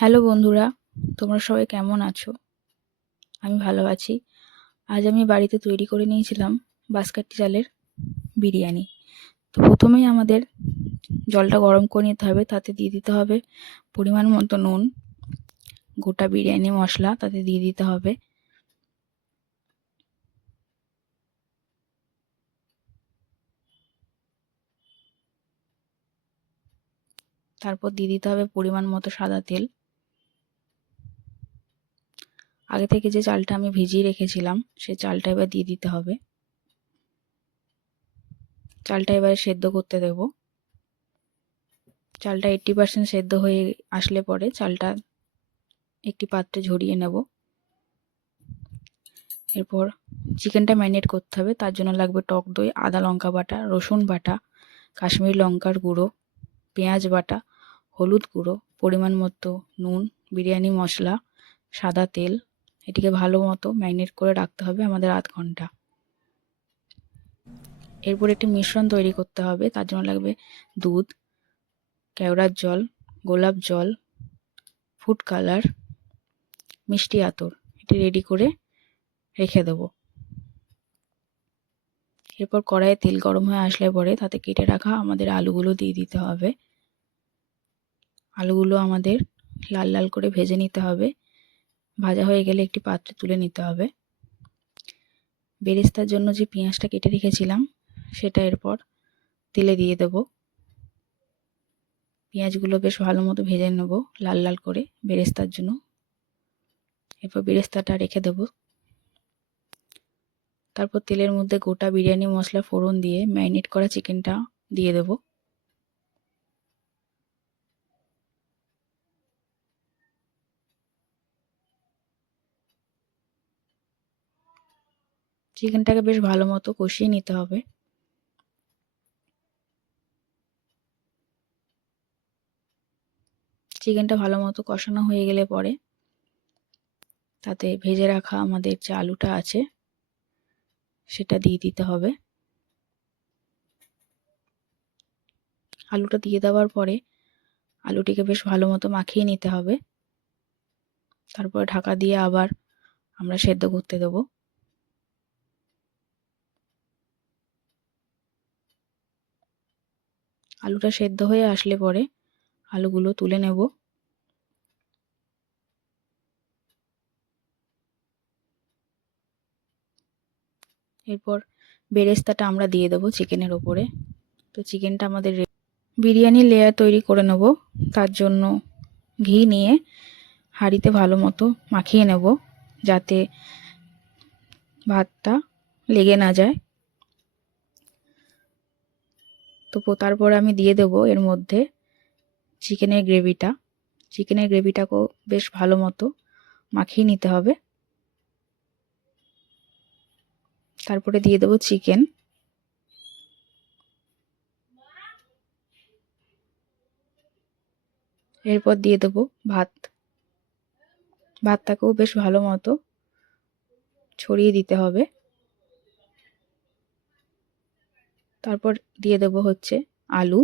Hello বন্ধুরা, তোমরা সবাই কেমন আছো? আমি ভালো আছি। আজ আমি বাড়িতে তৈরি করে নিয়েছিলাম বাঁশকাঠি চালের বিরিয়ানি। তো প্রথমেই আমাদের জলটা গরম করে নিতে হবে, তাতে দিয়ে দিতে হবে পরিমাণ মতো নুন, গোটা বিরিয়ানি মশলা তাতে দিয়ে দিতে হবে। তারপর দিয়ে দিতে হবে পরিমাণ মতো সাদা তেল। আগে থেকে যে চালটা আমি ভিজিয়ে রেখেছিলাম সেই চালটা এবার দিয়ে দিতে হবে। চালটা এবার সেদ্ধ করতে দেব। চালটা 80% সেদ্ধ হয়ে আসলে পরে চালটা একটি পাত্রে ঝরিয়ে নেব। এরপর চিকেনটা ম্যারিনেট করতে হবে, তার জন্য লাগবে টক দই, আদা লঙ্কা বাটা, রসুন বাটা, কাশ্মীরি লঙ্কার গুঁড়ো, পেঁয়াজ বাটা, হলুদ গুঁড়ো, পরিমাণ মতো নুন, বিরিয়ানি মশলা, সাদা তেল। এটিকে ভালো মতো ম্যারিনেট করে রাখতে হবে আমাদের আধ ঘন্টা। এরপর একটি মিশ্রণ তৈরি করতে হবে, তার জন্য লাগবে দুধ, কেওড়ার জল, গোলাপ জল, ফুড কালার, মিষ্টি আতর। এটি রেডি করে রেখে দেবো। এরপর কড়াইয়ে তেল গরম হয়ে আসলে পরে তাতে কেটে রাখা আমাদের আলুগুলো দিয়ে দিতে হবে। আলুগুলো আমাদের লাল লাল করে ভেজে নিতে হবে। ভাজা হয়ে গেলে একটি পাত্রে তুলে নিতে হবে। বেরেস্তার জন্য যে পেঁয়াজটা কেটে রেখেছিলাম সেটা এরপর তেলে দিয়ে দেব। পেঁয়াজগুলো বেশ ভালো মতো ভেজে নেব লাল লাল করে বেরেস্তার জন্য। এরপর বেরেস্তাটা রেখে দেব। তারপর তেলের মধ্যে গোটা বিরিয়ানি মশলা ফোড়ন দিয়ে ম্যারিনেট করা চিকেনটা দিয়ে দেব। চিকেনটাকে বেশ ভালো মতো কষিয়ে নিতে হবে। চিকেনটা ভালো মতো কষানো হয়ে গেলে পরে তাতে ভেজে রাখা আমাদের যে আলুটা আছে সেটা দিয়ে দিতে হবে। আলুটা দিয়ে দেওয়ার পরে আলুটিকে বেশ ভালো মতো মাখিয়ে নিতে হবে। তারপরে ঢাকা দিয়ে আবার আমরা সেদ্ধ করতে দেব। আলুটা সেদ্ধ হয়ে আসলে পরে আলুগুলো তুলে নেব। এরপর বেরেস্তাটা আমরা দিয়ে দেবো চিকেনের ওপরে। তো চিকেনটা আমাদের বিরিয়ানি লেয়ার তৈরি করে নেব। তার জন্য ঘি নিয়ে হাঁড়িতে ভালো মতো মাখিয়ে নেব যাতে ভাতটা লেগে না যায়। তো তারপর আমি দিয়ে দেব এর মধ্যে চিকেনের গ্রেভিটা। চিকেনের গ্রেভিটাকেও বেশ ভালো মতো মাখিয়ে নিতে হবে। তারপরে দিয়ে দেব চিকেন। এরপর দিয়ে দেব ভাত। ভাতটাকেও বেশ ভালো মতো ছড়িয়ে দিতে হবে। তারপর দিয়ে দেব হচ্ছে আলু,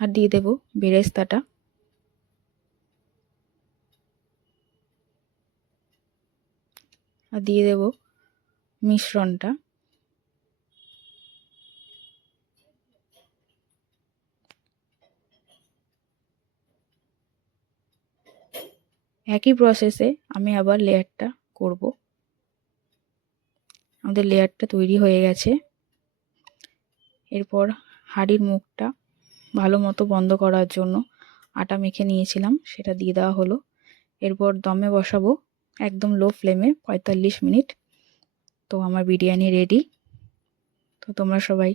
আর দিয়ে দেব বেরেস্তাটা। আর দিয়ে দেব মিশ্রণটা। একই প্রসেসে আমি আবার লেয়ারটা করব। আমাদের লেয়ারটা তৈরি হয়ে গেছে। এরপর হাঁড়ির মুখটা ভালো মতো বন্ধ করার জন্য আটা মেখে নিয়েছিলাম, সেটা দিয়ে দেওয়া হলো। এরপর দমে বসাবো একদম লো ফ্লেমে 45 মিনিট। তো আমার বিরিয়ানি রেডি। তো তোমরা সবাই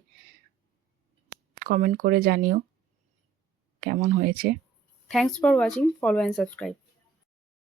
কমেন্ট করে জানিও কেমন হয়েছে। Thanks for watching, follow and subscribe.